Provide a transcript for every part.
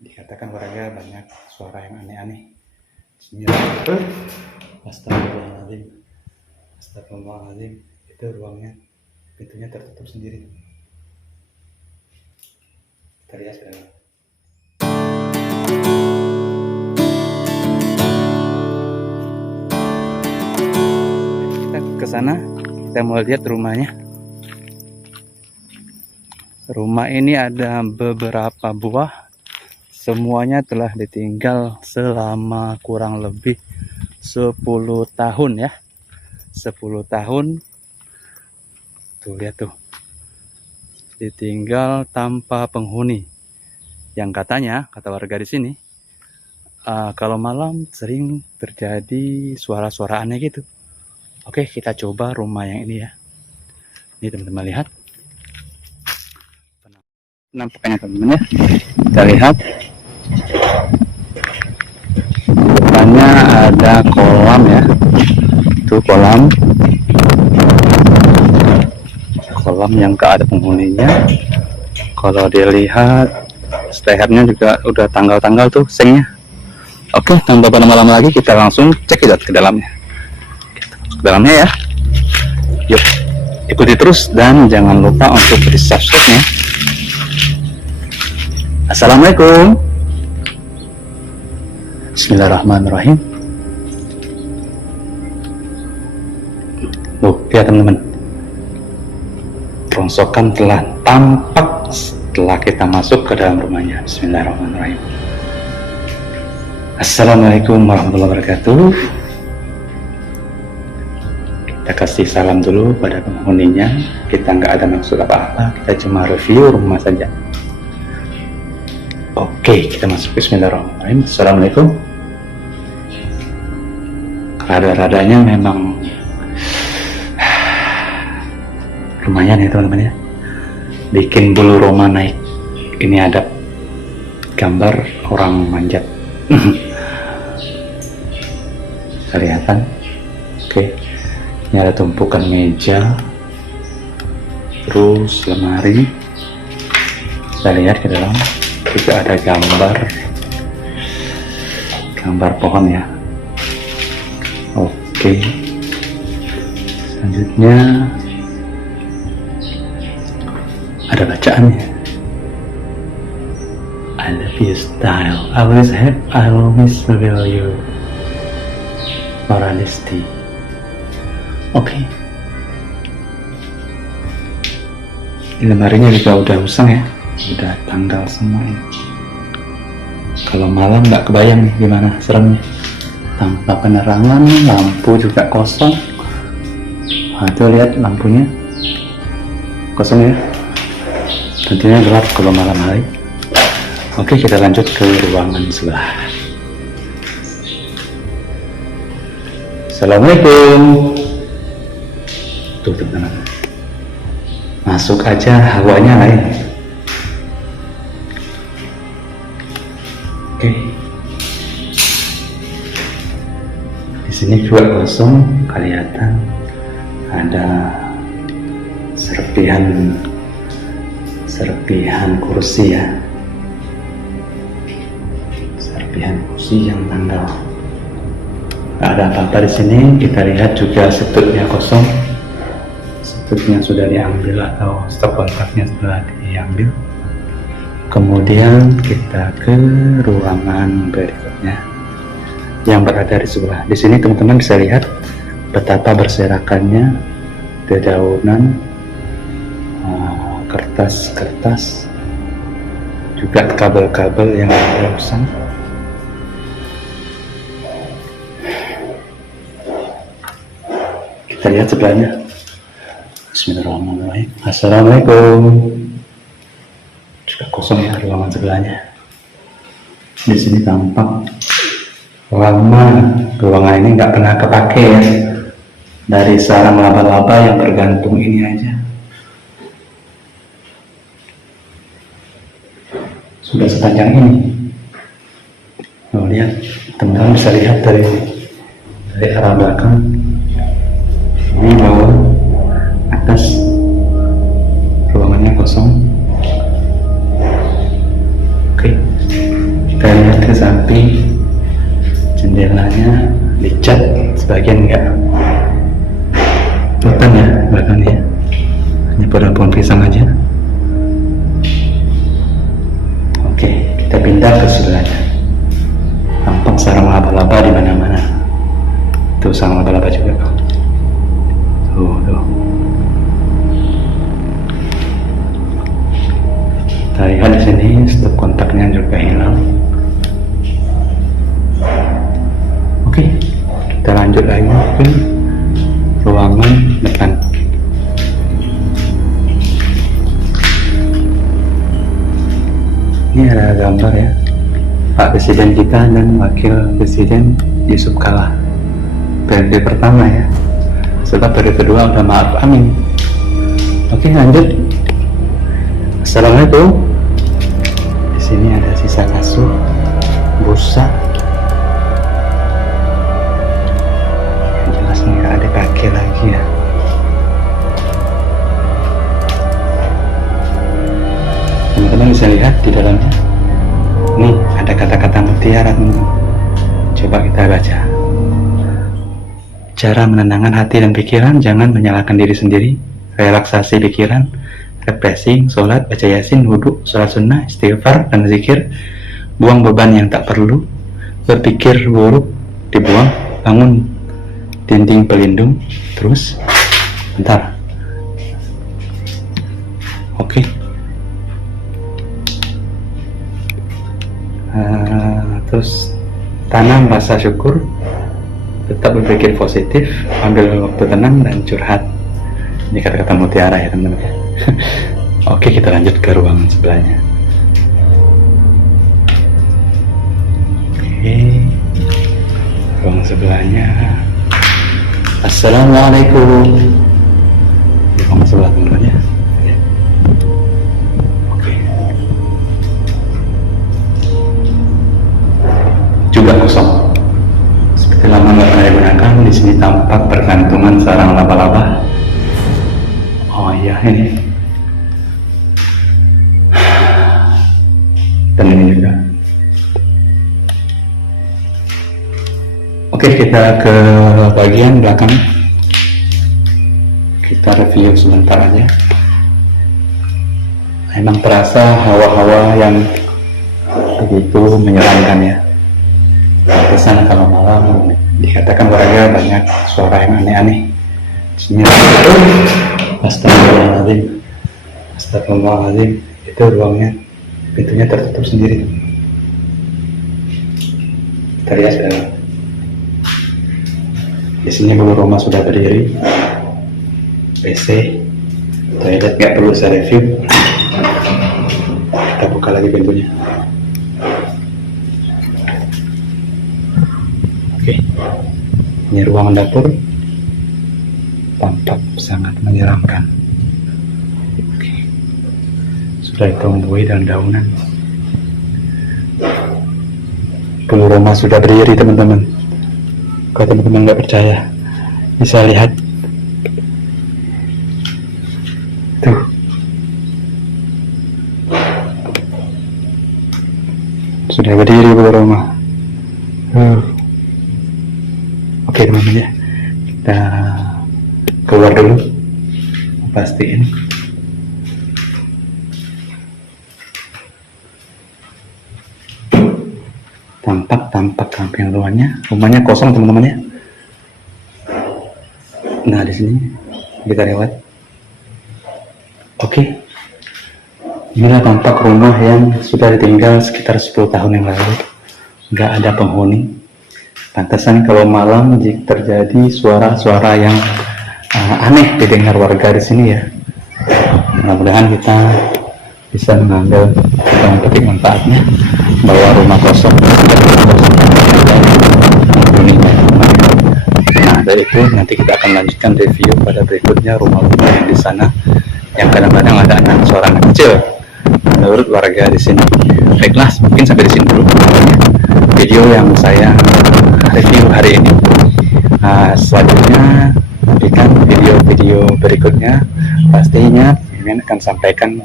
Dikatakan warga banyak suara yang aneh-aneh. Bismillahirrahmanirrahim. Astagfirullahaladzim. Astagfirullahaladzim. Itu ruangnya, pintunya tertutup sendiri. Kita lihat ke dalam. Kita ke sana, kita mau lihat rumahnya. Rumah ini ada beberapa buah. Semuanya telah ditinggal selama kurang lebih 10 tahun ya. 10 tahun. Tuh lihat tuh. Ditinggal tanpa penghuni. Yang katanya, kata warga di sini, kalau malam sering terjadi suara-suara aneh gitu. Oke, kita coba rumah yang ini ya. Ini teman-teman lihat. Nampaknya teman-teman ya. Kita lihat. Depannya ada kolam ya. Itu kolam yang gak ada penghuninya. Kalau dilihat stehernya juga udah tanggal-tanggal tuh sengnya. Oke, tanpa berlama-lama lagi kita langsung cek ke dalamnya. Ke dalamnya ya. Yuk, ikuti terus dan jangan lupa untuk di subscribe nya. Assalamualaikum. Bismillahirrahmanirrahim. Lihat teman-teman, rongsokan telah tampak setelah kita masuk ke dalam rumahnya. Bismillahirrahmanirrahim. Assalamualaikum warahmatullahi wabarakatuh. Kita kasih salam dulu pada penghuninya. Kita nggak ada maksud apa-apa, kita cuma review rumah saja. Oke, kita masuk. Bismillahirrahmanirrahim. Assalamualaikum. Rada-radanya memang lumayan ya teman-teman ya, bikin bulu roma naik. Ini ada gambar orang manjat. Kelihatan. Oke, ini ada tumpukan meja, terus lemari. Kita lihat ke dalam juga ada gambar pohon ya. Oke, selanjutnya ada bacaannya. I love your style. I always reveal your morality. Oke. Lemarinya juga udah usang ya. Udah tanggal semua ini. Kalau malam nggak kebayang nih gimana seremnya. Tanpa penerangan, lampu juga kosong. Nah, tuh lihat lampunya kosong ya. Tentunya gelap kalau malam hari. Oke, kita lanjut ke ruangan sebelah. Assalamualaikum. Tuh teman-teman, masuk aja, hawanya lain. Oke, di sini juga kosong, kelihatan ada serpihan kursi ya, serpihan kursi yang tanggal. Gak ada apa-apa di sini. Kita lihat juga setupnya kosong, setupnya sudah diambil atau stop kontaknya sudah diambil. Kemudian kita ke ruangan berikutnya yang berada di sebelah. Di sini teman-teman bisa lihat betapa berserakannya dedaunan, kertas-kertas, juga kabel-kabel yang ada usang. Kita lihat sebelahnya. Bismillahirrahmanirrahim. Assalamualaikum. Juga kosong ya ruangan sebelahnya. Di sini tampak lama ruangan ini nggak pernah kepake ya. Dari sarang laba-laba yang tergantung ini aja sudah sepanjang ini. Oh, lihat teman-teman bisa lihat dari arah belakang, ini bawah, atas, ruangannya kosong. Oke, lihat ke samping, jendelanya dicat, sebagian enggak. Hutan ya belakangnya, hanya pohon pisang aja. Oke, kita pindah ke sebelahnya. Tampak sarang laba-laba di mana-mana. Tuh sarang laba-laba juga. Tuh. Kita lihat di sini stop kontaknya juga hilang. Oke, kita lanjut lagi ke ruangan depan. Ini ada gambar ya, Pak Presiden kita dan Wakil Presiden Yusuf Kala periode pertama ya, setelah periode kedua udah Ma'ruf Amin. Oke, lanjut. Assalamualaikum. Di sini ada sisa kasur, busa. Yang jelas nggak ada kaki lagi ya. Teman-teman bisa lihat di dalamnya. Nih ada kata-kata mutiara teman-teman. Coba kita baca. Cara menenangkan hati dan pikiran, jangan menyalahkan diri sendiri, relaksasi pikiran, refreshing, sholat, baca yasin, wudhu, sholat sunnah, istighfar, dan zikir, buang beban yang tak perlu, berpikir buruk, dibuang, bangun dinding pelindung, terus, bentar, oke. Terus, tanam rasa syukur, tetap berpikir positif, ambil waktu tenang, dan curhat. Ini kata-kata mutiara ya teman-teman. Oke, kita lanjut ke ruangan sebelahnya. Oke, ruangan sebelahnya. Assalamualaikum. Di ruangan sebelah teman-teman ya. Oke. Juga kosong. Seperti lama nggak pernah digunakan. Di sini tampak pergantungan sarang laba-laba. Oh iya, ini. Dan ini juga. Oke, kita ke bagian belakang. Kita review sebentar aja. Memang terasa hawa-hawa yang begitu menyeramkan ya. Kesan kalau malam dikatakan warga banyak suara yang aneh-aneh. Sini Astagfirullahaladzim, itu ruangnya, pintunya tertutup sendiri. Kita lihat sudah. Di sini Bu Roma sudah berdiri. WC, toilet nggak perlu saya review. Kita buka lagi pintunya. Oke, ini ruangan dapur. Tampak sangat menyeramkan. Oke. Sudah ditumbuhi dan daunan. Bu Roma sudah berdiri teman-teman. Kalau teman-teman nggak percaya, bisa lihat. Tuh. Sudah berdiri Bu Roma. Oke teman-teman ya, kita keluar dulu, pastiin. Tampak samping rumahnya kosong teman-teman ya. Nah di sini kita lewat. Oke, inilah tampak rumah yang sudah ditinggal sekitar 10 tahun yang lalu. Nggak ada penghuni. Pantesan kalau malam jika terjadi suara-suara yang aneh didengar warga di sini ya. Mudah-mudahan kita bisa mengambil dan petik manfaatnya bahwa rumah kosong penghuninya. Nah dari itu nanti kita akan lanjutkan review pada berikutnya rumah-rumah yang di sana yang kadang-kadang ada suara anak kecil menurut warga di sini. Baiklah, mungkin sampai di sini dulu video yang saya review hari ini. Selanjutnya nantikan video-video berikutnya, pastinya Mimin akan sampaikan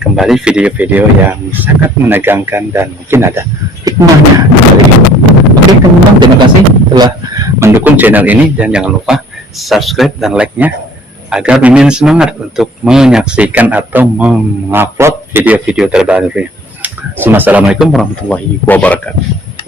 kembali video-video yang sangat menegangkan dan mungkin ada hikmahnya dari itu. Oke teman-teman, terima kasih telah mendukung channel ini dan jangan lupa subscribe dan like-nya agar Mimin semangat untuk menyaksikan atau mengupload video-video terbarunya. Assalamualaikum warahmatullahi wabarakatuh.